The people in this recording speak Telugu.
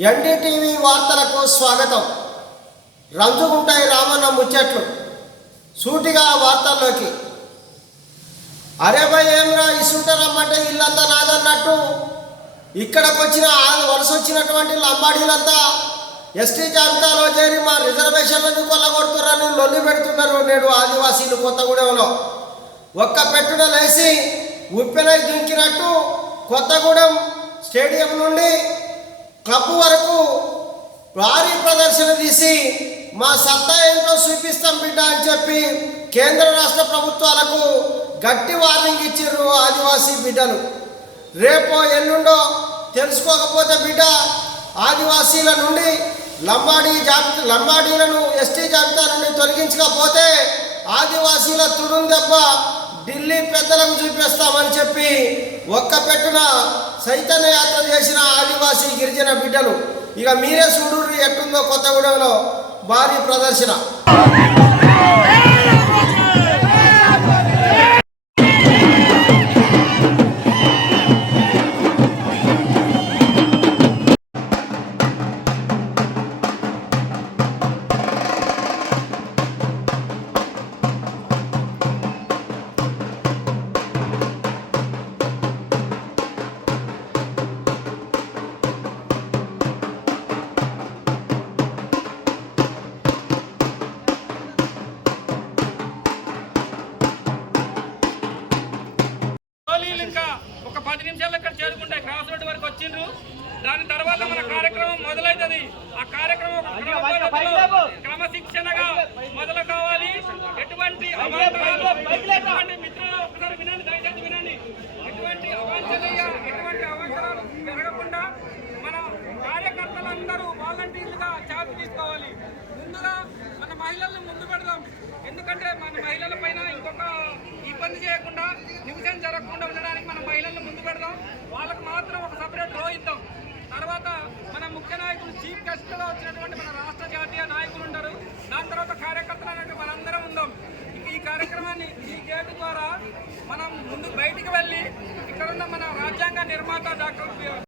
ఎన్డీటీవీ వార్తలకు స్వాగతం. రంజుకుంటాయి రామన్న ముచ్చట్లు. సూటిగా వార్తల్లోకి. అరే భయ్ ఏమ్రా ఇసుంట రమ్మంటే ఇల్లంతా నాదన్నట్టు? ఇక్కడికి వచ్చిన ఆ- వలస వచ్చినటువంటి లంబాడీలంతా ఎస్టీ జాబితాలో చేరి మా రిజర్వేషన్లను కొల్లగొడుతున్నారని లొల్లి పెడుతున్నారు నేడు ఆదివాసీలు కొత్తగూడెంలో. ఒక్క పెట్టున లేచి ఉప్పెనై దింకినట్టు కొత్తగూడెం స్టేడియం నుండి క్లబ్ వరకు భారీ ప్రదర్శన తీసి మా సత్తా ఏంటో చూపిస్తాం బిడ్డ అని చెప్పి కేంద్ర రాష్ట్ర ప్రభుత్వాలకు గట్టి వార్నింగ్ ఇచ్చిర్రు ఆదివాసీ బిడ్డలు. రేపో ఎల్లుండో తెలుసుకోకపోతే బిడ్డ ఆదివాసీల నుండి లంబాడీ జాబితా లంబాడీలను ఎస్టీ జాబితా నుండి తొలగించకపోతే ఆదివాసీల తుడుం దెబ్బ ఢిల్లీ పెద్దలకు చూపిస్తామని చెప్పి ఒక్క పెట్టున చైతన్య యాత్ర చేసిన ఆదివాసీ గిరిజన బిడ్డలు ఇక మీరే చూడు ఎట్టుందో కొత్తగూడెంలో భారీ ప్రదర్శన. పది నిమిషాలు ఇక్కడ చేరుకుంటే క్రాస్ రోడ్ వరకు వచ్చిండ్రు. దాని తర్వాత మన కార్యక్రమం మొదలవుతుంది ఆ కార్యక్రమం క్రమశిక్షణగా మొదలు కావాలి ఎటువంటి అవాంతరాలు ఎటువంటి మిత్రులు ఒకసారి వినండి దయచేసి వినండి. ఎటువంటి అవాంఛనీయ ఎటువంటి అవాంతరాలు జరగకుండా మన కార్యకర్తలందరూ వాలంటీర్లుగా ఛార్జ్ తీసుకోవాలి. నిమిషం జరగకుండా ఉండడానికి మనం మహిళలను ముందు పెడదాం. వాళ్ళకు మాత్రం ఒక సపరేట్ రో ఇద్దాం. తర్వాత మన ముఖ్య నాయకులు చీఫ్ గెస్ట్గా వచ్చినటువంటి మన రాష్ట్ర జాతీయ నాయకులు ఉంటారు. దాని తర్వాత కార్యకర్తలు అనేవి వాళ్ళందరం ఉందాం. ఈ కార్యక్రమాన్ని ఈ గేటు ద్వారా మనం ముందు బయటికి వెళ్ళి ఇక్కడ ఉన్న మన రాజ్యాంగ నిర్మాత డాక్టర్